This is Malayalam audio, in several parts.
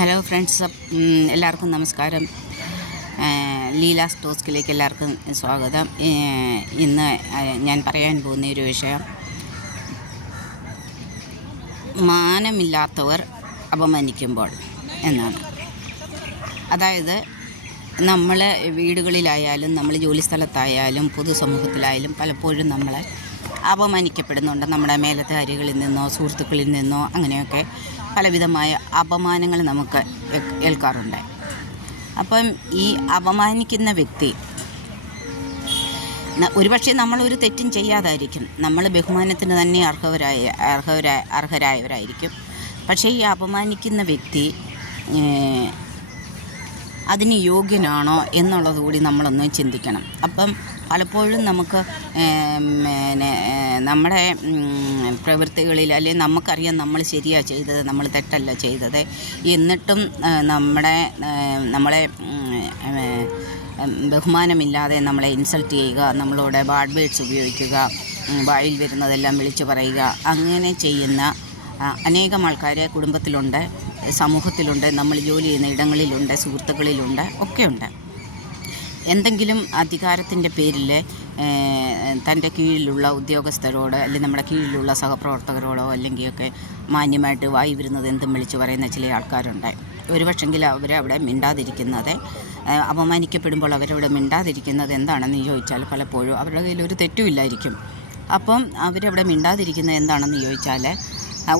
ഹലോ ഫ്രണ്ട്സ് എല്ലാവർക്കും നമസ്കാരം. ലീല ലീലാസ് ടോസ്കിലേക്ക് എല്ലാവർക്കും സ്വാഗതം. ഇന്ന് ഞാൻ പറയാൻ പോകുന്ന ഒരു വിഷയം മാനമില്ലാത്തവർ അപമാനിക്കുമ്പോൾ എന്നാണ്. അതായത് നമ്മൾ വീടുകളിലായാലും നമ്മൾ ജോലി സ്ഥലത്തായാലും പൊതുസമൂഹത്തിലായാലും പലപ്പോഴും നമ്മളെ അപമാനിക്കപ്പെടുന്നുണ്ട്. നമ്മുടെ മേലധികാരികളിൽ നിന്നോ സുഹൃത്തുക്കളിൽ നിന്നോ അങ്ങനെയൊക്കെ. പലവിധമായ അപമാനങ്ങൾ നമുക്ക് ഏൽക്കാറുണ്ട്. അപ്പം ഈ അപമാനിക്കുന്ന വ്യക്തി ഒരുപക്ഷെ ഒരു തെറ്റും ചെയ്യാതായിരിക്കും. നമ്മൾ ബഹുമാനത്തിന് തന്നെ അർഹവരായ അർഹവരായ അർഹരായവരായിരിക്കും. പക്ഷേ ഈ അപമാനിക്കുന്ന വ്യക്തി അതിന് യോഗ്യനാണോ എന്നുള്ളത് കൂടി നമ്മളൊന്ന് ചിന്തിക്കണം. അപ്പം പലപ്പോഴും നമുക്ക് പിന്നെ നമ്മുടെ പ്രവൃത്തികളിൽ അല്ലെങ്കിൽ നമുക്കറിയാം നമ്മൾ ശരിയാണ് ചെയ്തത് നമ്മൾ തെറ്റല്ല ചെയ്തത്. എന്നിട്ടും നമ്മുടെ നമ്മളെ ബഹുമാനമില്ലാതെ നമ്മളെ ഇൻസൾട്ട് ചെയ്യുക നമ്മളോട് ബാഡ് വേർഡ്സ് ഉപയോഗിക്കുക വായിൽ വരുന്നതെല്ലാം വിളിച്ചു പറയുക അങ്ങനെ ചെയ്യുന്ന അനേകം ആൾക്കാരെ കുടുംബത്തിലുണ്ട് സമൂഹത്തിലുണ്ട് നമ്മൾ ജോലി ചെയ്യുന്ന ഇടങ്ങളിലുണ്ട് സുഹൃത്തുക്കളിലുണ്ട് ഒക്കെയുണ്ട്. എന്തെങ്കിലും അധികാരത്തിന്റെ പേരിൽ തന്റെ കീഴിലുള്ള ഉദ്യോഗസ്ഥരോട് അല്ലെങ്കിൽ നമ്മുടെ കീഴിലുള്ള സഹപ്രവർത്തകരോടോ അല്ലെങ്കിൽ ഒക്കെ മാന്യമായിട്ട് വായി വരുന്നത് എന്തും വിളിച്ച് പറയുന്ന ചില ആൾക്കാരുണ്ട്. ഒരുപക്ഷെങ്കിൽ അവർ അവിടെ മിണ്ടാതിരിക്കുന്നത് അപമാനിക്കപ്പെടുമ്പോൾ അവരവിടെ മിണ്ടാതിരിക്കുന്നത് എന്താണെന്ന് ചോദിച്ചാൽ പലപ്പോഴും അവരുടെ കയ്യിൽ ഒരു തെറ്റുമില്ലായിരിക്കും അപ്പം അവരവിടെ മിണ്ടാതിരിക്കുന്നത് എന്താണെന്ന് ചോദിച്ചാൽ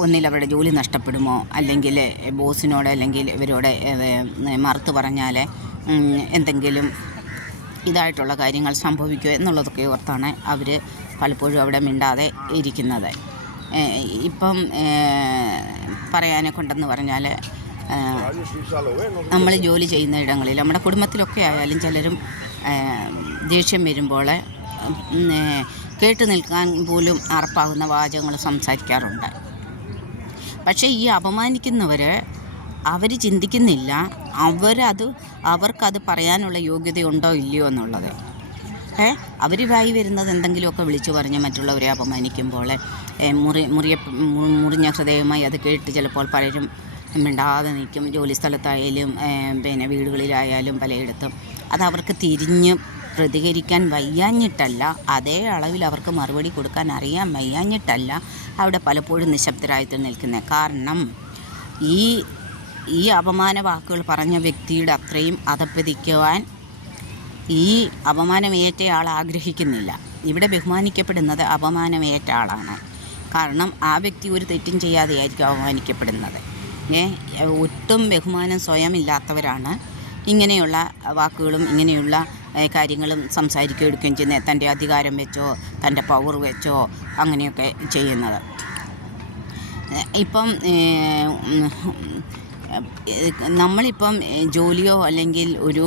ഒന്നിൽ അവരുടെ ജോലി നഷ്ടപ്പെടുമോ? അല്ലെങ്കിൽ ബോസിനോട് അല്ലെങ്കിൽ ഇവരോട് മറുത്ത് പറഞ്ഞാൽ എന്തെങ്കിലും ഇതായിട്ടുള്ള കാര്യങ്ങൾ സംഭവിക്കുമോ എന്നുള്ളതൊക്കെ ഓർത്താണ് അവർ പലപ്പോഴും അവിടെ മിണ്ടാതെ ഇരിക്കുന്നത്. ഇപ്പം പറയാനെ കൊണ്ടെന്ന് പറഞ്ഞാൽ നമ്മൾ ജോലി ചെയ്യുന്ന ഇടങ്ങളിൽ നമ്മുടെ കുടുംബത്തിലൊക്കെ ആയാലും ചിലരും ദേഷ്യം വരുമ്പോൾ കേട്ട് നിൽക്കാൻ പോലും അറപ്പാകുന്ന വാചകങ്ങൾ സംസാരിക്കാറുണ്ട്. പക്ഷേ ഈ അപമാനിക്കുന്നവർ അവർ ചിന്തിക്കുന്നില്ല. അവരത് അവർക്കത് പറയാനുള്ള യോഗ്യതയുണ്ടോ ഇല്ലയോ എന്നുള്ളത്. ഏ? അവർ വായി വരുന്നത് എന്തെങ്കിലുമൊക്കെ വിളിച്ചു പറഞ്ഞ് മറ്റുള്ളവരെ അപമാനിക്കുമ്പോൾ മുറി മുറിയ മുറിഞ്ഞ ഹൃദയമായി അത് കേട്ട് ചിലപ്പോൾ പലരും മിണ്ടാതെ നിൽക്കും. ജോലി സ്ഥലത്തായാലും പിന്നെ വീടുകളിലായാലും പലയിടത്തും. അത് അവർക്ക് തിരിഞ്ഞ് പ്രതികരിക്കാൻ വയ്യാഞ്ഞിട്ടല്ല. അതേ അളവിൽ അവർക്ക് മറുപടി കൊടുക്കാൻ അറിയാൻ വയ്യാഞ്ഞിട്ടല്ല അവിടെ പലപ്പോഴും നിശബ്ദരായിട്ട് നിൽക്കുന്നത് കാരണം ഈ ഈ അപമാന വാക്കുകൾ പറഞ്ഞ വ്യക്തിയുടെ അത്രയും അതപ്പതിക്കുവാൻ ഈ അപമാനമേറ്റ ആൾ ആഗ്രഹിക്കുന്നില്ല. ഇവിടെ ബഹുമാനിക്കപ്പെടുന്നത് അപമാനമേറ്റ ആളാണ്. കാരണം ആ വ്യക്തി ഒരു തെറ്റും ചെയ്യാതെയായിരിക്കും അപമാനിക്കപ്പെടുന്നത്. ഏ ഒട്ടും ബഹുമാനം സ്വയം ഇല്ലാത്തവരാണ് ഇങ്ങനെയുള്ള വാക്കുകളും ഇങ്ങനെയുള്ള കാര്യങ്ങളും സംസാരിക്കുകയും എടുക്കുകയും ചെയ്യുന്നത് തന്റെ അധികാരം വെച്ചോ തന്റെ പവർ വെച്ചോ അങ്ങനെയൊക്കെ ചെയ്യുന്നത്. ഇപ്പം നമ്മളിപ്പം ജോലിയോ അല്ലെങ്കിൽ ഒരു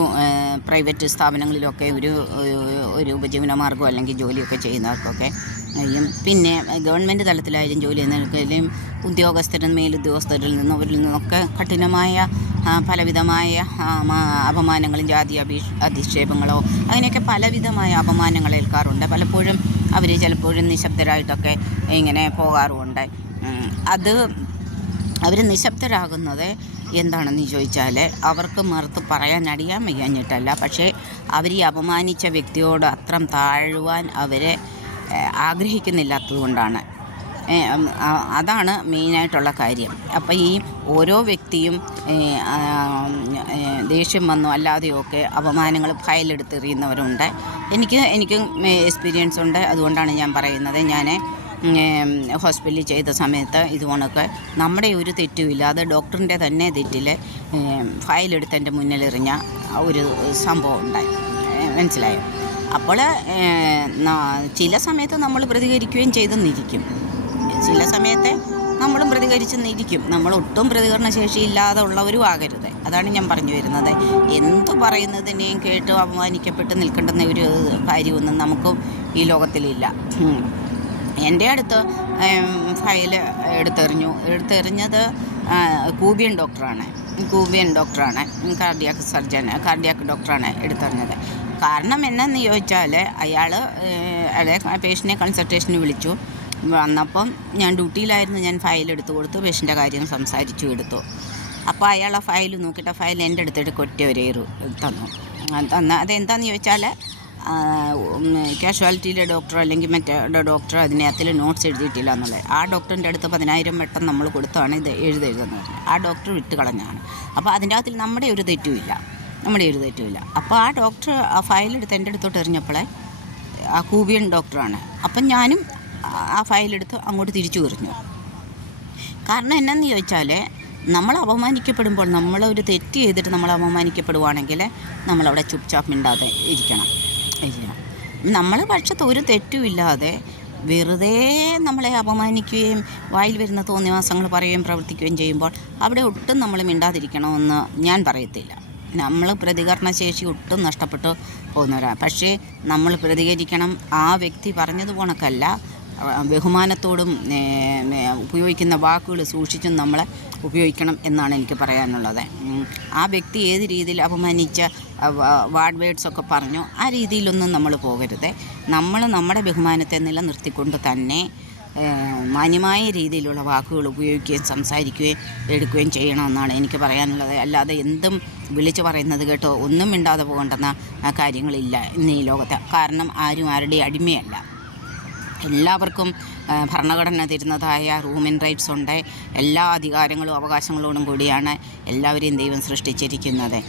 പ്രൈവറ്റ് സ്ഥാപനങ്ങളിലൊക്കെ ഒരു ഒരു- ഉപജീവന ഉപജീവനമാർഗമോ അല്ലെങ്കിൽ ജോലിയൊക്കെ ചെയ്യുന്നവർക്കൊക്കെ ചെയ്യും പിന്നെ ഗവൺമെന്റ് തലത്തിലായാലും ജോലി ചെയ്യുന്നവർക്കും ഉദ്യോഗസ്ഥരിൽ മേലുദ്യോഗസ്ഥരിൽ നിന്നും അവരിൽ നിന്നൊക്കെ കഠിനമായ പലവിധമായ അപമാനങ്ങളും ജാതി അഭി അധിക്ഷേപങ്ങളോ അങ്ങനെയൊക്കെ പലവിധമായ അപമാനങ്ങൾ ഏൽക്കാറുണ്ട്. പലപ്പോഴും അവർ ചിലപ്പോഴും നിശബ്ദരായിട്ടൊക്കെ ഇങ്ങനെ പോകാറുമുണ്ട്. അത് അവർ നിശബ്ദരാകുന്നത് എന്താണെന്ന് ചോദിച്ചാൽ അവർക്ക് മറുത്ത് പറയാൻ അറിയാൻ വയ്യാഞ്ഞിട്ടല്ല. പക്ഷേ അവർ ഈ അപമാനിച്ച വ്യക്തിയോട് അത്രം താഴുവാൻ അവരെ ആഗ്രഹിക്കുന്നില്ലാത്തത് ആ- അതാണ് മെയിനായിട്ടുള്ള കാര്യം. അപ്പോൾ ഈ ഓരോ വ്യക്തിയും ദേഷ്യം വന്നോ അല്ലാതെയോ ഒക്കെ അപമാനങ്ങൾ ഫയലെടുത്തെറിയുന്നവരുണ്ട്. എനിക്ക് എനിക്കും എക്സ്പീരിയൻസ് ഉണ്ട് അതുകൊണ്ടാണ് ഞാൻ പറയുന്നത്. ഞാൻ ഹോസ്പിറ്റലിൽ ചെയ്ത സമയത്ത് ഇതുകൊണ്ടൊക്കെ നമ്മുടെ ഒരു തെറ്റുമില്ലാതെ ഡോക്ടറിന്റെ തന്നെ തെറ്റിൽ ഫയലെടുത്ത് എന്റെ മുന്നിലെറിഞ്ഞ ഒരു സംഭവം ഉണ്ടായി. മനസ്സിലായോ? അപ്പോൾ ചില സമയത്ത് നമ്മൾ പ്രതികരിക്കുകയും ചെയ്തെന്നിരിക്കും. ചില സമയത്തെ നമ്മളും പ്രതികരിച്ചെന്നിരിക്കും. നമ്മൾ ഒട്ടും പ്രതികരണ ശേഷി ഇല്ലാതെ ഉള്ളവരും ആകരുത്. അതാണ് ഞാൻ പറഞ്ഞു വരുന്നത്. എന്തു പറയുന്നതിനെയും കേട്ട് അപമാനിക്കപ്പെട്ട് നിൽക്കേണ്ടുന്ന ഒരു കാര്യമൊന്നും നമുക്കും ഈ ലോകത്തിലില്ല. എന്റെ അടുത്ത് ഫയൽ എടുത്തെറിഞ്ഞു. എടുത്തെറിഞ്ഞത് കൂബിയൻ ഡോക്ടറാണ്. കൂബിയൻ ഡോക്ടറാണ്. കാർഡിയാക്ക് സർജൻ കാർഡിയാക്ക് ഡോക്ടറാണ് എടുത്തെറിഞ്ഞത്. കാരണം എന്നാന്ന് ചോദിച്ചാൽ അയാൾ അയാളെ പേഷ്യനെ കൺസൾട്ടേഷന് വിളിച്ചു. വന്നപ്പം ഞാൻ ഡ്യൂട്ടിയിലായിരുന്നു. ഞാൻ ഫയൽ എടുത്തു കൊടുത്തു. പേഷ്യന്റെ കാര്യം സംസാരിച്ചു എടുത്തു. അപ്പോൾ അയാൾ ആ ഫയൽ നോക്കിയിട്ട് ആ ഫയൽ എന്റെ അടുത്തിട്ട് കൊറ്റ ഒരു ഏറ് തന്നു. തന്ന അതെന്താണെന്ന് ചോദിച്ചാൽ കാഷ്വാലിറ്റിയിലെ ഡോക്ടറോ അല്ലെങ്കിൽ മറ്റേ ഡോക്ടറോ അതിനകത്തിൽ നോട്ട്സ് എഴുതിയിട്ടില്ല എന്നുള്ളത്. ആ ഡോക്ടറിന്റെ അടുത്ത് പതിനായിരം വട്ടം നമ്മൾ കൊടുത്താണ് ഇത് എഴുതെഴുതുന്നത് ആ ഡോക്ടർ വിട്ട് കളഞ്ഞാണ് അപ്പോൾ അതിന്റെ അകത്തിൽ നമ്മുടെ ഒരു തെറ്റുമില്ല നമ്മുടെ ഒരു തെറ്റുമില്ല അപ്പോൾ ആ ഡോക്ടർ ആ ഫയലെടുത്ത് എന്റെ അടുത്തോട്ട് എറിഞ്ഞപ്പോഴേ ആ കൂബിയൻ ഡോക്ടറാണ് അപ്പം ഞാനും ആ- ഫയലെടുത്ത് അങ്ങോട്ട് തിരിച്ചു എറിഞ്ഞു. കാരണം എന്നാന്ന് ചോദിച്ചാൽ നമ്മൾ അപമാനിക്കപ്പെടുമ്പോൾ നമ്മളൊരു തെറ്റ് ചെയ്തിട്ട് നമ്മൾ അപമാനിക്കപ്പെടുവാണെങ്കിൽ നമ്മളവിടെ ചുപ്ചാപ്പ് മിണ്ടാതെ ഇരിക്കണം. ഇരിക്കണം നമ്മൾ പക്ഷത്ത് ഒരു തെറ്റുമില്ലാതെ വെറുതെ നമ്മളെ അപമാനിക്കുകയും വായിൽ വരുന്ന തോന്നിവാസങ്ങൾ പറയുകയും പ്രവർത്തിക്കുകയും ചെയ്യുമ്പോൾ അവിടെ ഒട്ടും നമ്മൾ മിണ്ടാതിരിക്കണമെന്ന് ഞാൻ പറയത്തില്ല. നമ്മൾ പ്രതികരണശേഷി ഒട്ടും നഷ്ടപ്പെട്ടു പോകുന്നവരാണ് പക്ഷേ നമ്മൾ പ്രതികരിക്കണം. ആ വ്യക്തി പറഞ്ഞത് പോണക്കല്ല. ആ, ബഹുമാനത്തോടും ഉപയോഗിക്കുന്ന വാക്കുകൾ സൂക്ഷിച്ചും നമ്മൾ ഉപയോഗിക്കണം എന്നാണ് എനിക്ക് പറയാനുള്ളത്. ആ വ്യക്തി ഏത് രീതിയിൽ അപമാനിച്ച വാർഡ് വേർഡ്സ് ഒക്കെ പറഞ്ഞു ആ രീതിയിലൊന്നും നമ്മൾ പോകരുത്. നമ്മൾ നമ്മുടെ ബഹുമാനത്തെ നിലനിർത്തിക്കൊണ്ട് തന്നെ മാന്യമായ രീതിയിലുള്ള വാക്കുകൾ ഉപയോഗിക്കുകയും സംസാരിക്കുകയും എടുക്കുകയും ചെയ്യണമെന്നാണ് എനിക്ക് പറയാനുള്ളത്. അല്ലാതെ എന്തും വിളിച്ചു പറയുന്നത് കേട്ടോ ഒന്നും മിണ്ടാതെ പോകേണ്ടെന്ന കാര്യങ്ങളില്ല ഇന്ന് ഈ ലോകത്ത്. കാരണം ആരും ആരുടെ അടിമയല്ല. എല്ലാവർക്കും ഭരണഘടന തരുന്നതായ ഹ്യൂമൻ റൈറ്റ്സ് ഉണ്ട്. എല്ലാ അധികാരങ്ങളും അവകാശങ്ങളോടും കൂടിയാണ് എല്ലാവരെയും ദൈവം സൃഷ്ടിച്ചിരിക്കുന്നത്.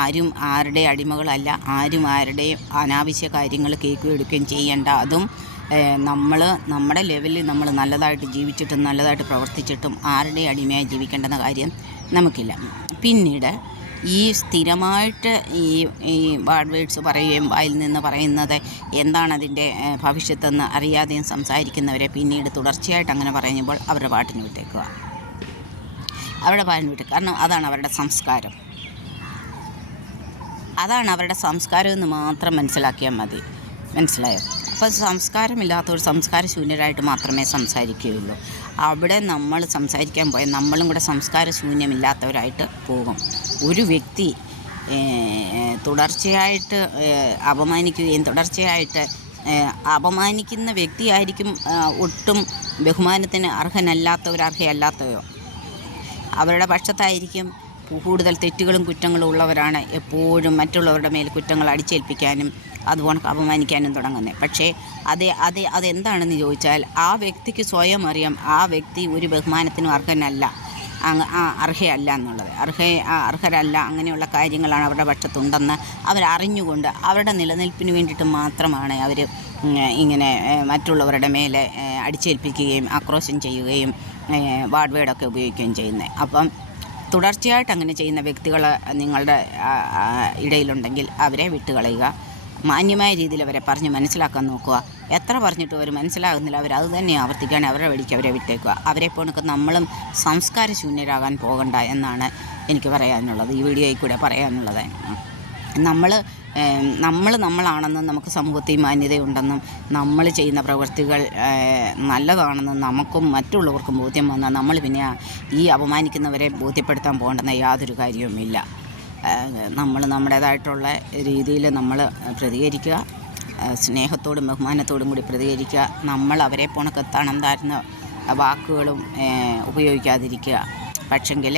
ആരും ആരുടെ അടിമകളല്ല ആരും ആരുടെയും അനാവശ്യ കാര്യങ്ങൾ കേൾക്കുകയും എടുക്കുകയും ചെയ്യേണ്ട. അതും നമ്മൾ നമ്മുടെ ലെവലിൽ നമ്മൾ നല്ലതായിട്ട് ജീവിച്ചിട്ടും നല്ലതായിട്ട് പ്രവർത്തിച്ചിട്ടും ആരുടെ അടിമയായി ജീവിക്കേണ്ടെന്ന കാര്യം നമുക്കില്ല. പിന്നീട് ഈ സ്ഥിരമായിട്ട് ഈ ഈ ബാഡ് വേർഡ്സ് പറയുകയും വായിൽ നിന്ന് പറയുന്നത് എന്താണതിന്റെ ഭവിഷ്യത്തെന്ന് അറിയാതെയും സംസാരിക്കുന്നവരെ പിന്നീട് തുടർച്ചയായിട്ട് അങ്ങനെ പറയുമ്പോൾ അവരുടെ പാട്ടിന് വിട്ടേക്കുക. അവരുടെ പാട്ടിന് വിട്ടേക്കുക. കാരണം അതാണ് അവരുടെ സംസ്കാരം. അതാണ് അവരുടെ സംസ്കാരം എന്ന് മാത്രം മനസ്സിലാക്കിയാൽ മതി. മനസ്സിലായോ? അപ്പോൾ സംസ്കാരമില്ലാത്തവർ സംസ്കാരശൂന്യരായിട്ട് മാത്രമേ സംസാരിക്കുകയുള്ളൂ. അവിടെ നമ്മൾ സംസാരിക്കാൻ പോയാൽ നമ്മളും കൂടെ സംസ്കാരശൂന്യമില്ലാത്തവരായിട്ട് പോകും. ഒരു വ്യക്തി തുടർച്ചയായിട്ട് അപമാനിക്കുകയും തുടർച്ചയായിട്ട് അപമാനിക്കുന്ന വ്യക്തിയായിരിക്കും ഒട്ടും ബഹുമാനത്തിന് അർഹനല്ലാത്തവർ അർഹയല്ലാത്തവരോ. അവരുടെ പക്ഷത്തായിരിക്കും കൂടുതൽ തെറ്റുകളും കുറ്റങ്ങളും ഉള്ളവരാണ് എപ്പോഴും മറ്റുള്ളവരുടെ മേൽ കുറ്റങ്ങൾ അടിച്ചേൽപ്പിക്കാനും അതുപോലെ അപമാനിക്കാനും തുടങ്ങുന്നത് പക്ഷേ അത് അത് അതെന്താണെന്ന് ചോദിച്ചാൽ ആ വ്യക്തിക്ക് സ്വയം അറിയാം ആ വ്യക്തി ഒരു ബഹുമാനത്തിനും അർഹനല്ല അർഹയല്ല എന്നുള്ളത്. അർഹ അർഹരല്ല അങ്ങനെയുള്ള കാര്യങ്ങളാണ് അവരുടെ പക്ഷത്തുണ്ടെന്ന് അവരറിഞ്ഞുകൊണ്ട് അവരുടെ നിലനിൽപ്പിന് വേണ്ടിയിട്ട് മാത്രമാണ് അവർ ഇങ്ങനെ മറ്റുള്ളവരുടെ മേലെ അടിച്ചേൽപ്പിക്കുകയും ആക്രോശം ചെയ്യുകയും വാഡ്വേഡൊക്കെ ഉപയോഗിക്കുകയും ചെയ്യുന്നത് അപ്പം തുടർച്ചയായിട്ട് അങ്ങനെ ചെയ്യുന്ന വ്യക്തികൾ നിങ്ങളുടെ ഇടയിലുണ്ടെങ്കിൽ അവരെ വിട്ടുകളയുക. മാന്യമായ രീതിയിൽ അവരെ പറഞ്ഞ് മനസ്സിലാക്കാൻ നോക്കുക. എത്ര പറഞ്ഞിട്ടും അവർ മനസ്സിലാകുന്നില്ല. അവർ അത് തന്നെ ആവർത്തിക്കുകയാണ്. അവരുടെ വഴിക്ക് അവരെ വിട്ടേക്കുക. അവരെ പോണക്ക് നമ്മളും സംസ്കാര ശൂന്യരാകാൻ പോകണ്ട എന്നാണ് എനിക്ക് പറയാനുള്ളത്. ഈ വീഡിയോയിൽ കൂടെ പറയാനുള്ളത്. നമ്മൾ നമ്മൾ നമ്മളാണെന്നും നമുക്ക് സമൂഹത്തിൽ മാന്യതയുണ്ടെന്നും നമ്മൾ ചെയ്യുന്ന പ്രവൃത്തികൾ നല്ലതാണെന്നും നമുക്കും മറ്റുള്ളവർക്കും ബോധ്യം വന്നാൽ നമ്മൾ പിന്നെ ഈ അപമാനിക്കുന്നവരെ ബോധ്യപ്പെടുത്താൻ പോകേണ്ടെന്ന യാതൊരു കാര്യവുമില്ല. നമ്മൾ നമ്മുടേതായിട്ടുള്ള രീതിയിൽ നമ്മൾ പ്രതികരിക്കുക സ്നേഹത്തോടും ബഹുമാനത്തോടും കൂടി പ്രതികരിക്കുക നമ്മൾ അവരെ പോണക്ക് തണം താഴ്ന്ന വാക്കുകളും ഉപയോഗിക്കാതിരിക്കുക. പക്ഷെങ്കിൽ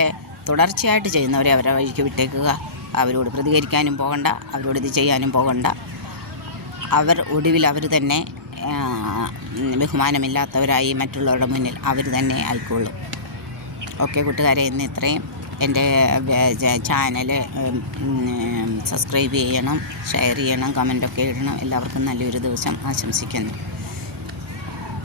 തുടർച്ചയായിട്ട് ചെയ്യുന്നവരെ അവരെ വഴിക്ക് വിട്ടേക്കുക. അവരോട് പ്രതികരിക്കാനും പോകണ്ട അവരോട് ഇത് ചെയ്യാനും പോകണ്ട. അവർ ഒടുവിൽ അവർ തന്നെ ബഹുമാനമില്ലാത്തവരായി മറ്റുള്ളവരുടെ മുന്നിൽ അവർ തന്നെ ആയിക്കോളും ഓക്കെ കൂട്ടുകാരെ ഇന്ന് ഇത്രയും. എന്റെ ചാനൽ സബ്സ്ക്രൈബ് ചെയ്യണം ഷെയർ ചെയ്യണം കമന്റൊക്കെ ഇടണം. എല്ലാവർക്കും നല്ലൊരു ദിവസം ആശംസിക്കുന്നു.